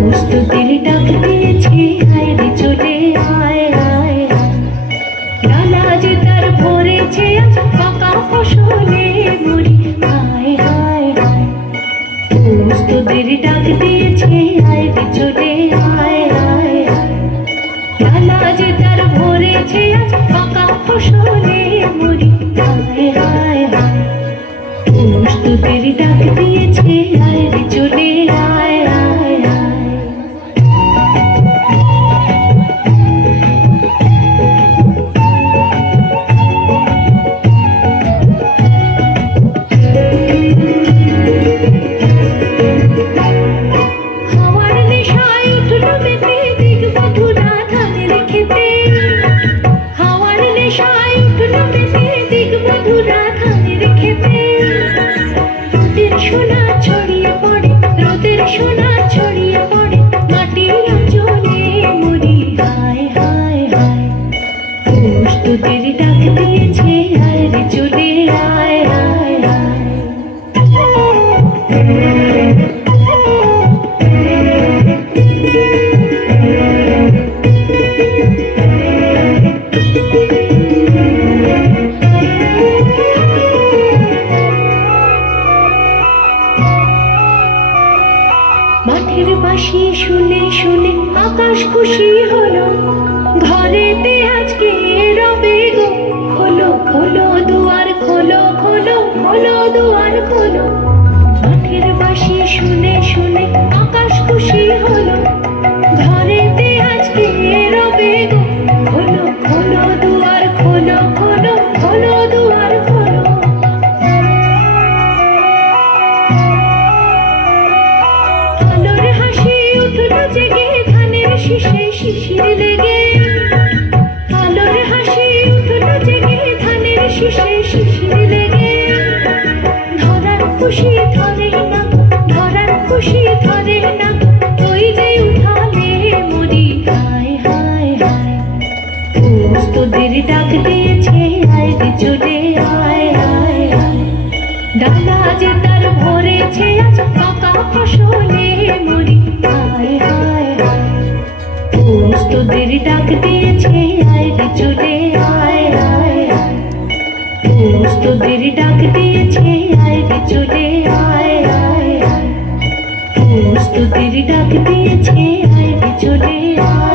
প্রস্তুতির ডাক দিয়েছে আয় রে চলে আয় আয় ডালা যে তার ভরেছে আজ পাকা ফসলে মুড়ি আয় আয় আয় প্রস্তুতির ডাক দিয়েছে আয় রে চলে আয় আয় ডালা যে তার ভরেছে আজ পাকা ফসলে মুড়ি আয় আয় আয় প্রস্তুতির ডাক দিয়েছে আয় রে চলে আয় আয় আয় প্রস্তুতির ডাক দিয়েছে আয় রে চলে আয় আয় আয় মাঠের বাঁশি শুনে শুনে আকাশ খুশি হলো ঘরেতে আজকে রবে গো খোলো খোলো দুয়ার খোলো খোলো খোলো দুয়ার খোলো মাঠের বাঁশি শুনে শুনে আকাশ খুশি হলো ঘরেতে আজকে রবে গো খোলো খোলো দুয়ার খোলো খোলো খোলো দুয়ার খোলো আলোর হাসি উঠলো জেগে ধানের শীষে শিশির লেগে আলোর হাসি উঠলো জেগে ধানের শীষে শিশির লেগে ধরার খুশি ধরে না ধরার খুশি ধরে না ওই যে উঠালে মুড়ি হায় হায় হায় প্রস্তুতির ডাক দিয়েছে আয় রে চলে আয় আয় আয় ডালা যে তার ভরেছে আজ পাকা ফসলে মুড়ি হায় হায় হায় প্রস্তুতির ডাক দিয়েছে আয় রে চলে আয় আয় আয় প্রস্তুতির ডাক দিয়েছে আয় রে চলে আয় আয় আয় প্রস্তুতির ডাক দিয়েছে আয় রে চলে আয়